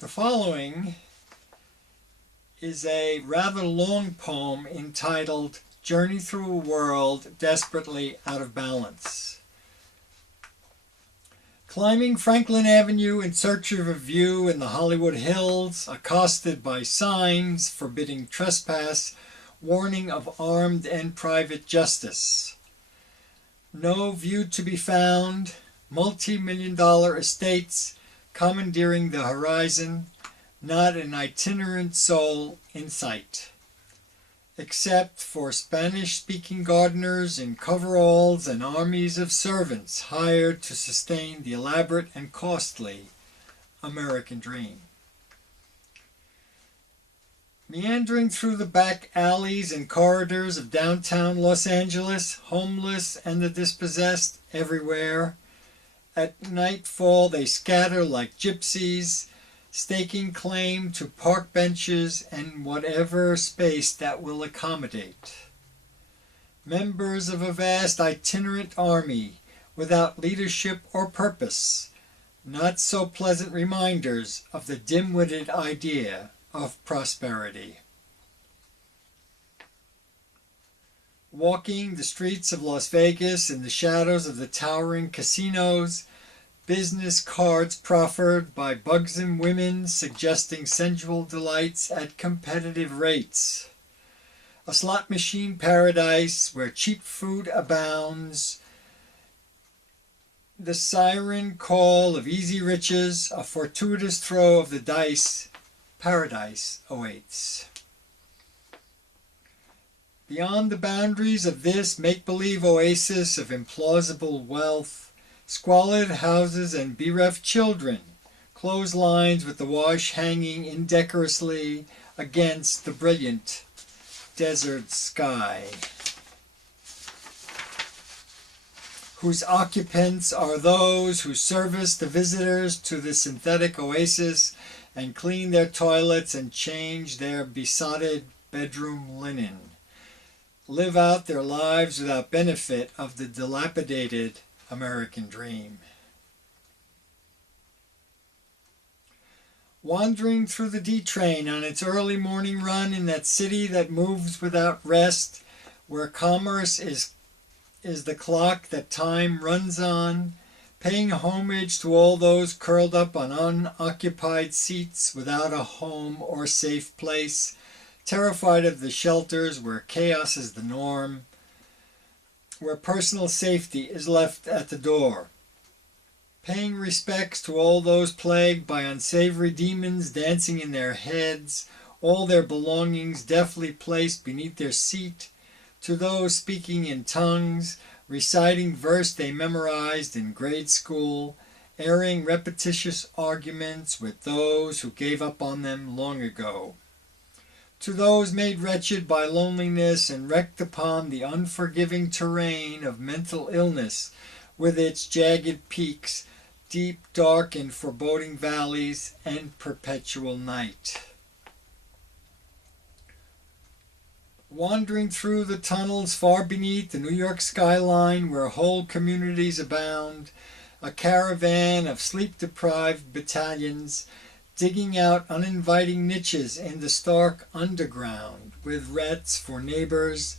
The following is a rather long poem entitled Journey Through a World Desperately Out of Balance. Climbing Franklin Avenue in search of a view in the Hollywood Hills, accosted by signs forbidding trespass, warning of armed and private justice. No view to be found, multi-million-dollar estates commandeering the horizon, not an itinerant soul in sight, except for Spanish-speaking gardeners in coveralls and armies of servants hired to sustain the elaborate and costly American dream. Meandering through the back alleys and corridors of downtown Los Angeles, homeless and the dispossessed everywhere, at nightfall they scatter like gypsies, staking claim to park benches and whatever space that will accommodate. Members of a vast itinerant army without leadership or purpose, not so pleasant reminders of the dim-witted idea of prosperity. Walking the streets of Las Vegas in the shadows of the towering casinos, business cards proffered by buxom women suggesting sensual delights at competitive rates. A slot machine paradise where cheap food abounds. The siren call of easy riches, a fortuitous throw of the dice. Paradise awaits. Beyond the boundaries of this make-believe oasis of implausible wealth, squalid houses and bereft children, clotheslines with the wash hanging indecorously against the brilliant desert sky, whose occupants are those who service the visitors to the synthetic oasis and clean their toilets and change their besotted bedroom linen, live out their lives without benefit of the dilapidated American dream. Wandering through the D train on its early morning run in that city that moves without rest, where commerce is the clock that time runs on, paying homage to all those curled up on unoccupied seats without a home or safe place, terrified of the shelters where chaos is the norm, where personal safety is left at the door. Paying respects to all those plagued by unsavory demons dancing in their heads, all their belongings deftly placed beneath their seat, to those speaking in tongues, reciting verse they memorized in grade school, airing repetitious arguments with those who gave up on them long ago. To those made wretched by loneliness and wrecked upon the unforgiving terrain of mental illness with its jagged peaks, deep, dark, and foreboding valleys, and perpetual night. Wandering through the tunnels far beneath the New York skyline where whole communities abound, a caravan of sleep-deprived battalions digging out uninviting niches in the stark underground with rats for neighbors,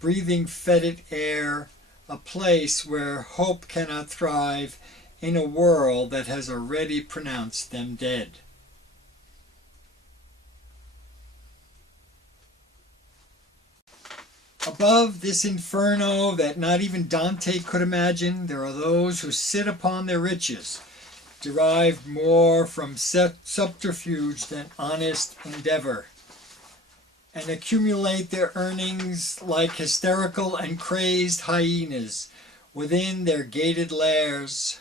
breathing fetid air, a place where hope cannot thrive in a world that has already pronounced them dead. Above this inferno that not even Dante could imagine, there are those who sit upon their riches, derived more from subterfuge than honest endeavor, and accumulate their earnings like hysterical and crazed hyenas within their gated lairs.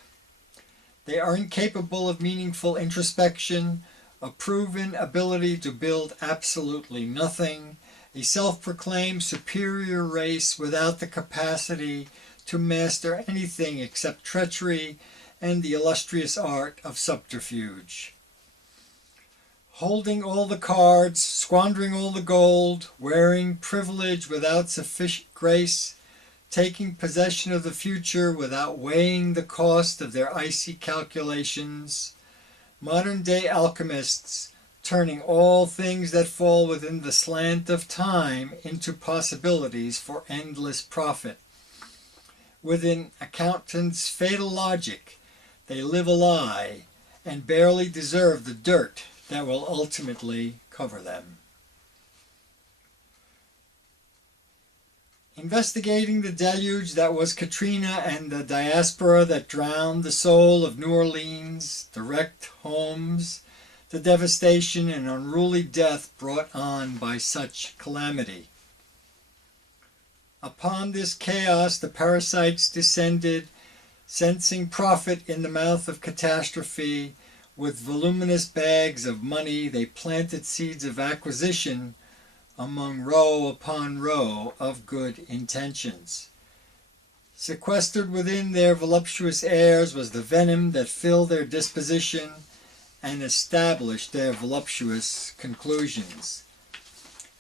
They are incapable of meaningful introspection, a proven ability to build absolutely nothing, a self-proclaimed superior race without the capacity to master anything except treachery and the illustrious art of subterfuge. Holding all the cards, squandering all the gold, wearing privilege without sufficient grace, taking possession of the future without weighing the cost of their icy calculations, modern-day alchemists turning all things that fall within the slant of time into possibilities for endless profit. With an accountant's fatal logic, they live a lie and barely deserve the dirt that will ultimately cover them. Investigating the deluge that was Katrina and the diaspora that drowned the soul of New Orleans, the wrecked homes, the devastation and unruly death brought on by such calamity. Upon this chaos the parasites descended, sensing profit in the mouth of catastrophe. With voluminous bags of money they planted seeds of acquisition among row upon row of good intentions. Sequestered within their voluptuous airs was the venom that filled their disposition and established their voluptuous conclusions.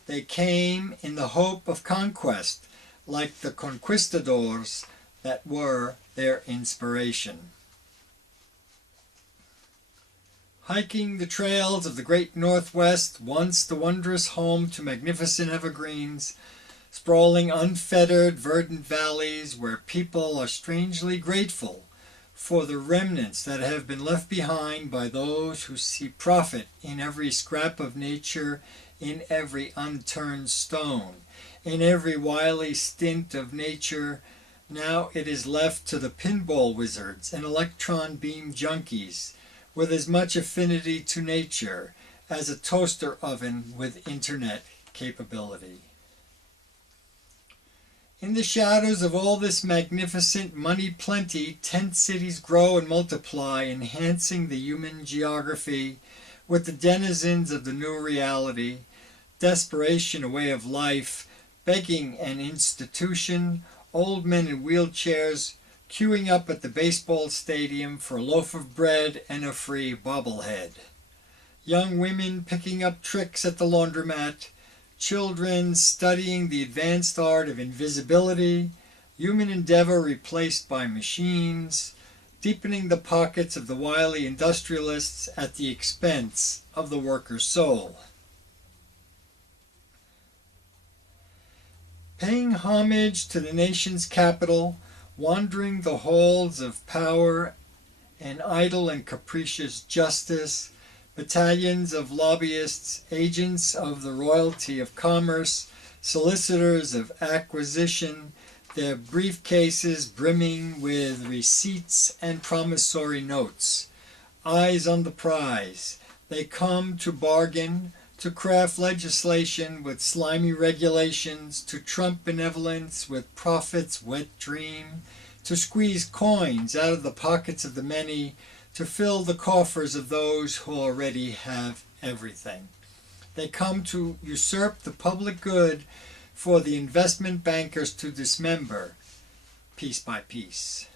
They came in the hope of conquest, like the conquistadors that were their inspiration. Hiking the trails of the great Northwest, once the wondrous home to magnificent evergreens, sprawling unfettered verdant valleys where people are strangely grateful for the remnants that have been left behind by those who see profit in every scrap of nature, in every unturned stone, in every wily stint of nature. Now it is left to the pinball wizards and electron beam junkies with as much affinity to nature as a toaster oven with internet capability. In the shadows of all this magnificent money plenty, tent cities grow and multiply, enhancing the human geography with the denizens of the new reality, desperation a way of life, begging an institution, old men in wheelchairs queuing up at the baseball stadium for a loaf of bread and a free bobblehead, young women picking up tricks at the laundromat, children studying the advanced art of invisibility, human endeavor replaced by machines, deepening the pockets of the wily industrialists at the expense of the worker's soul. Paying homage to the nation's capital, wandering the halls of power and idle and capricious justice, battalions of lobbyists, agents of the royalty of commerce, solicitors of acquisition, their briefcases brimming with receipts and promissory notes. Eyes on the prize. They come to bargain, to craft legislation with slimy regulations, to trump benevolence with profit's wet dream, to squeeze coins out of the pockets of the many, to fill the coffers of those who already have everything. They come to usurp the public good for the investment bankers to dismember, piece by piece.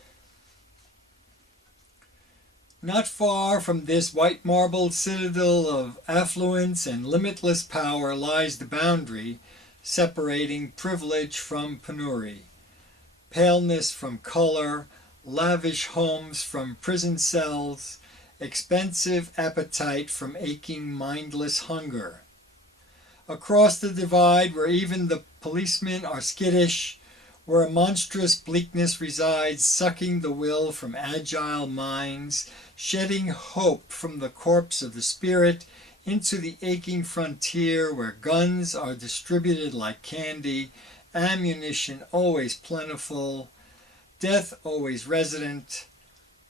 Not far from this white marbled citadel of affluence and limitless power lies the boundary separating privilege from penury, paleness from color, lavish homes from prison cells, expensive appetite from aching mindless hunger. Across the divide, where even the policemen are skittish, where a monstrous bleakness resides, sucking the will from agile minds, shedding hope from the corpse of the spirit into the aching frontier, where guns are distributed like candy, ammunition always plentiful, death always resident,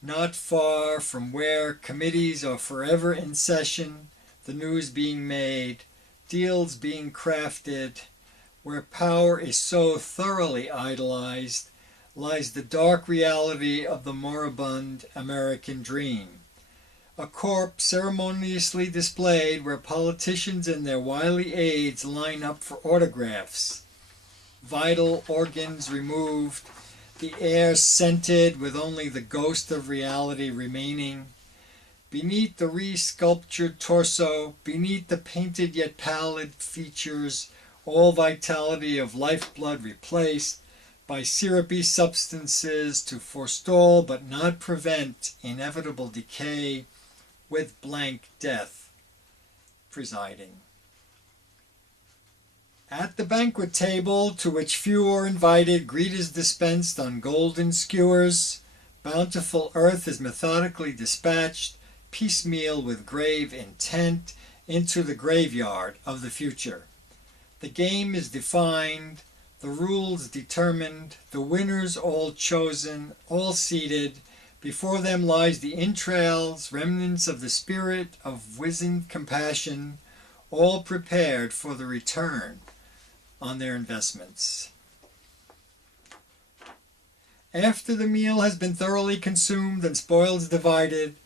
not far from where committees are forever in session, the news being made, deals being crafted, where power is so thoroughly idolized, lies the dark reality of the moribund American dream. A corpse ceremoniously displayed where politicians and their wily aides line up for autographs, vital organs removed, the air scented with only the ghost of reality remaining. Beneath the re-sculptured torso, beneath the painted yet pallid features, all vitality of lifeblood replaced by syrupy substances to forestall but not prevent inevitable decay, with blank death presiding. At the banquet table, to which few are invited, greed is dispensed on golden skewers. Bountiful earth is methodically dispatched, piecemeal with grave intent, into the graveyard of the future. The game is defined, the rules determined, the winners all chosen, all seated. Before them lies the entrails, remnants of the spirit of wizened compassion, all prepared for the return on their investments. After the meal has been thoroughly consumed and spoils divided,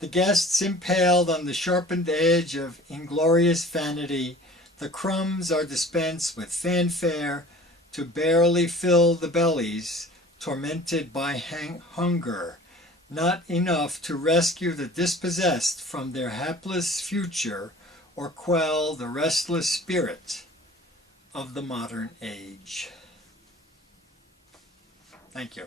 the guests impaled on the sharpened edge of inglorious vanity, the crumbs are dispensed with fanfare to barely fill the bellies tormented by hunger, not enough to rescue the dispossessed from their hapless future or quell the restless spirit of the modern age. Thank you.